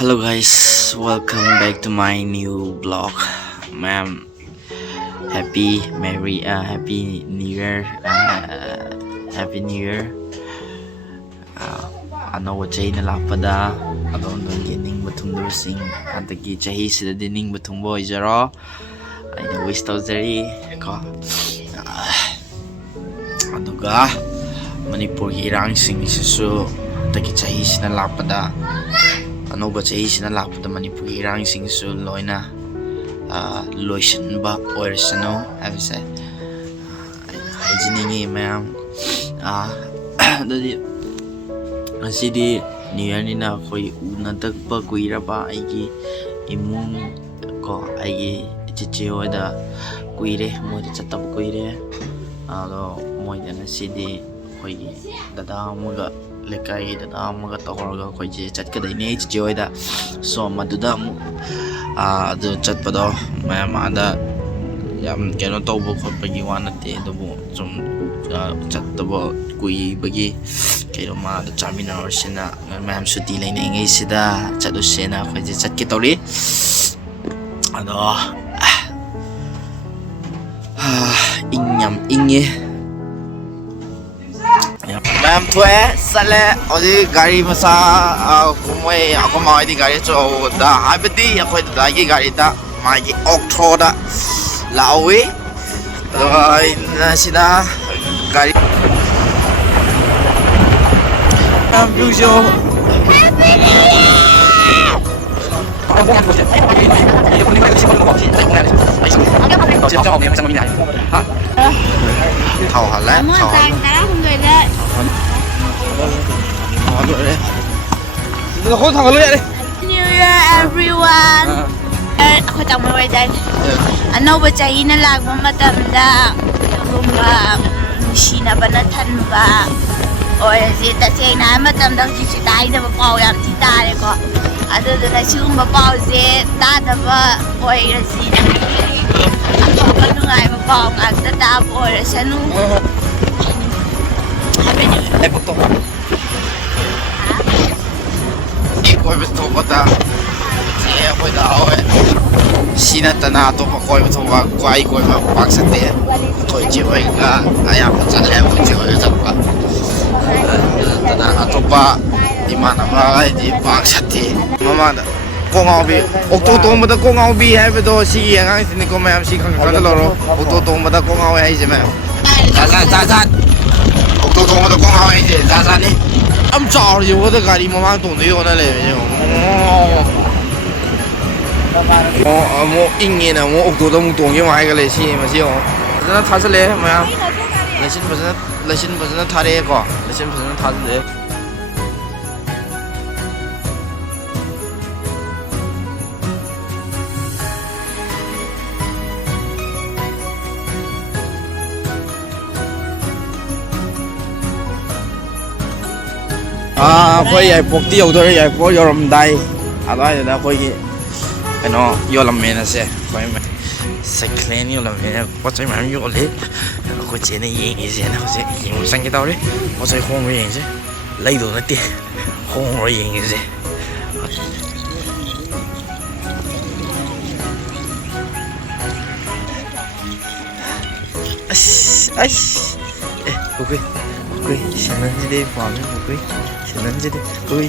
Hello guys, welcome back to my new vlog. Ma'am, happy New Year, happy New Year. Another chain lapada. Adong ning batung dosing. Antagi chahi sida dining batung boy jaro. I know wish to zari ko. Aduga Manipur irang sing sisu. Antagi chahi sida lapada. Anoba chahi sina lakpada Manipur irang sing su loina lotion ba or sano habise hygiene ma'am dadi asidi New Year ni na koi una takpa kuira ba aigi imung ko aigi chichi oida kuire moi chatab kuire ado moi dana sidi koi dada muga lekai dada muga tawraga koi je chatkadai ne chichi oida so maduda adu chatpado ma'am ada yam keno tawbo khotpagi wanate adubu zum chattabo kui bagi kairo ma da chamina orsina ma'am suti laina ngai sida chadu sena koi je chatki tawri ado inyam inge Ma'am thue sale odi gari masa kumoi akoma di gari cho da habdi akoi da gi gari da ma gi oktho da lawi na sida gari am bujo thầu hả lẽ thầu New Year everyone. Ako tang mo dyan. Ano ba chahi na lagmo matamda? Rumba sina ba na tan ba? O zita say na matamda si tayo na bapaw yam titare ko. Ado na siyong bapaw si tada ba boy si. Ako kanu nga bapaw agta tapo sa nu. Happy New Year. Lepoto. Koi betul kota, saya koi dah awet. Sina tanah tu koi betul koi paksa dia. Koi jiwa ka ayam macam ayam jiwa macam tanah tu di mana mana di paksa dia. Mama dah kau ngawi, okto mada kau ngawi hai betul si yang sini kau macam si kau kau loro. Okto mada kau ngawi hai je macam. Jajan. Okto mada kau ngawi je jajan ni. I'm sorry, what the guy mama don't do on a living. More in and more to them don't you like a see him as you. Then Tazale, ma'am. Listen, was not Tareko. Listen, was not Tazale. Koi ai pok ti au doi ai po yoram dai adai da koi ki ano yolam me na se koi me cyclane yolam me po chai ma yo le ko che ne yin yi se na se yin sang ki dao le po chai hong yin se lai do na ti hong yin yi se okay senang jadi paham okay senang jadi oi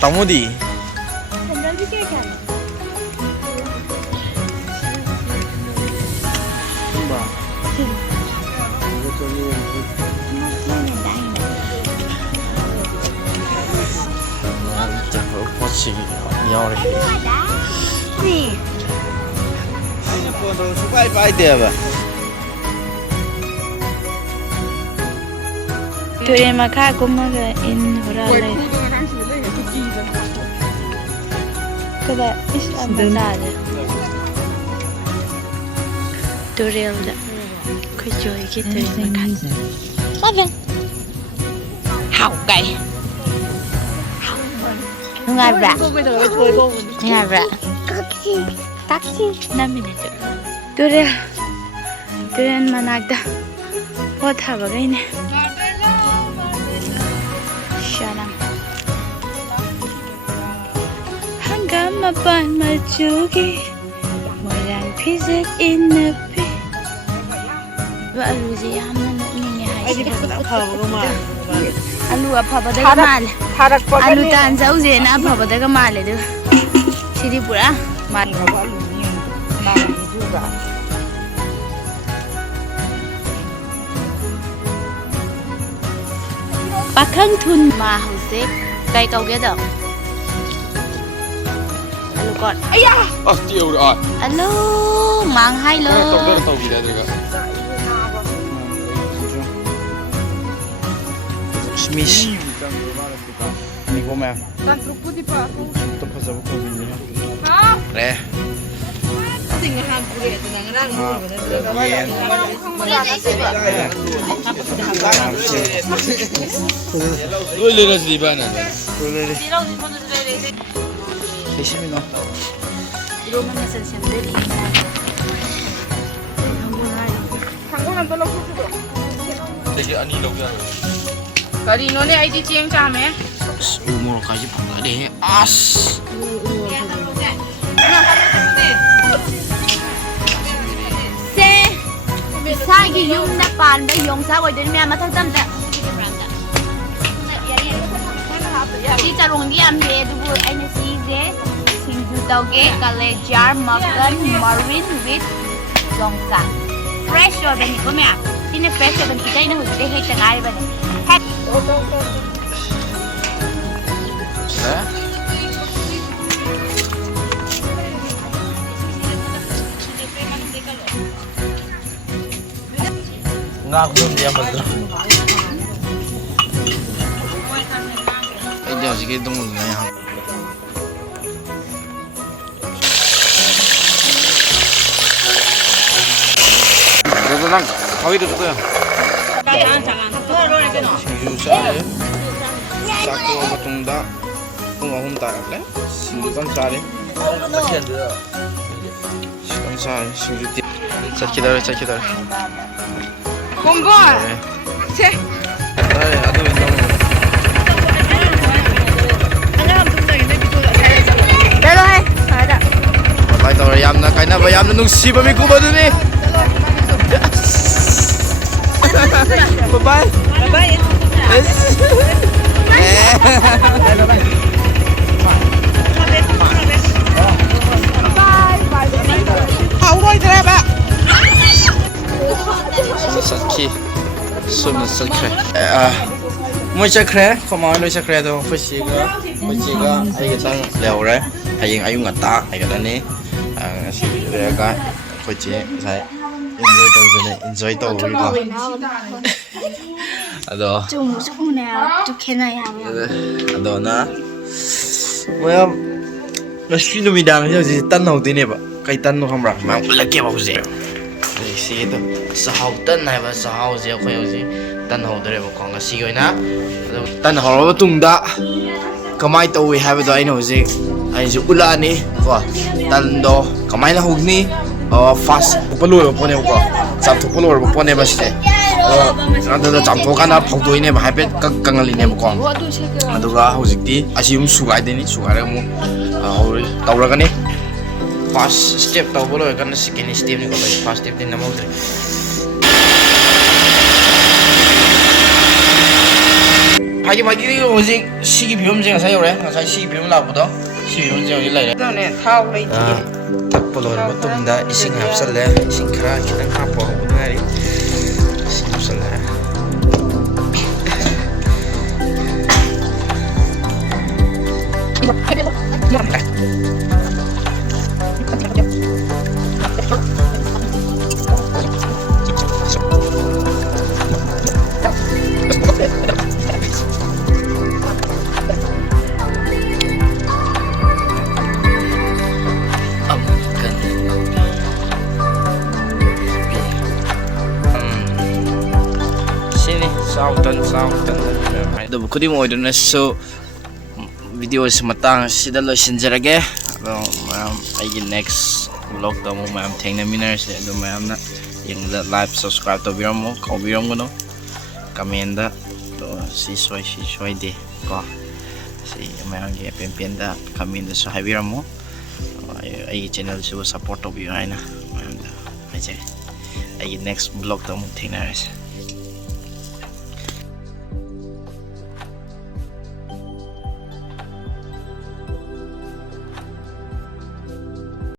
tamu di Bye there. Tụi makha kumaga in horale. Kada Islam banana. Turel da. Ko joy ki tụi makha. Sao hảo cay. Ngai ra. Ngai ra. Taxi 5 minutes. Turel managda. What have I mapan machugi moran pizet inapi ba alu je yamna nokninge hai alu afabadaga mal alu tan jause na afabadaga mal edu sidi pura mal pakhang thun ma hause kai kauge da alu kon aya tiêu rồi alo mang hai lo tàu gì đây được Smith mình có mẹ Dan trupu di pa. tập hợp giáo của mình Ha? Re Tingahan pure tinangan đôi lên là gì bạn à Isimino Roman na sen sendiri Tanggungan tolong putu. đây cái anh đi đâu ra Kali no ne ID chieng chame. umur kaji pangade as se isagi yung na pan ba yung sa wadin mi ama thang da si charong gi am he du bu ai na si ge singju tau ge kale jar makan marine with longsa fresh or ben ko me sine fresh ben kita ina hu de he ta ngai ben hat ngak dum dia betul ini aja kita tunggu nih ya 그래서 난 가위도 줬어요 신주사에 싹도 같은다 응어홈 따라래 신주산 싸래 시간 싸래 신주띠 자 기다려 Kumpul. Che. 나래 나도 너무 Dalo hai ada Bye tao yam na kay na ba yam na nung siba mi kuba dun eh Bye Bye. Sakhi sum sakre moi sakre khoma noi sakre do phasiga ai ga tang leore hayeng ayung ata ai ga tani si re ga khoche sai enjoy to ri ko ado 좀 무서우네 좀 개나야 ado na moya nasi lumidang si tan hau dine ba kai tan no hamra ma lake ba huze si to sahau tan hai ba sahau je khoi huze tan hau dare ba ko nga si goina tan hau ba tung da kamai to we have do ai no huze ai ju ulani ko tan do kamai na hugni fast polo pone ko chap to polo pone ba si ada chap to kana phau ne ba hape kangali ne ba ko aduga hujikti asium sugai deni sugai mu hori tauragani first step tau bolo kan second step ni ko first step din namo tre 하기 마기 오직 시기 비염증 사요 그래 사실 시기 비염 나보다 시기 비염증 여기来 Tane thau lai ti. 탁볼로 보통다 이싱 합살래 이싱 크라 기능 하고 오늘이 이싱 합살래 Aduh, kudi mo idon na so video sematang sida lo sinjarage ay next vlog to mo mayam theng na miners do mayam na yung live subscribe to biram mo ko biram ko no kamenda to si soy de ko si mayam ge pempenda kamenda so habiram mo ꯑꯩꯒꯤ ꯆꯦꯅꯦꯜꯁꯤꯕꯨ support ꯇꯧꯕꯤꯌꯨ ꯍꯥꯏꯅ ꯃꯌꯥꯝꯗ ꯍꯥꯏꯖꯒꯦ ꯑꯩꯒꯤ next ꯕ꯭ꯂꯣꯛꯇ ꯑꯃꯨꯛ ꯊꯦꯡꯅꯔꯁꯦ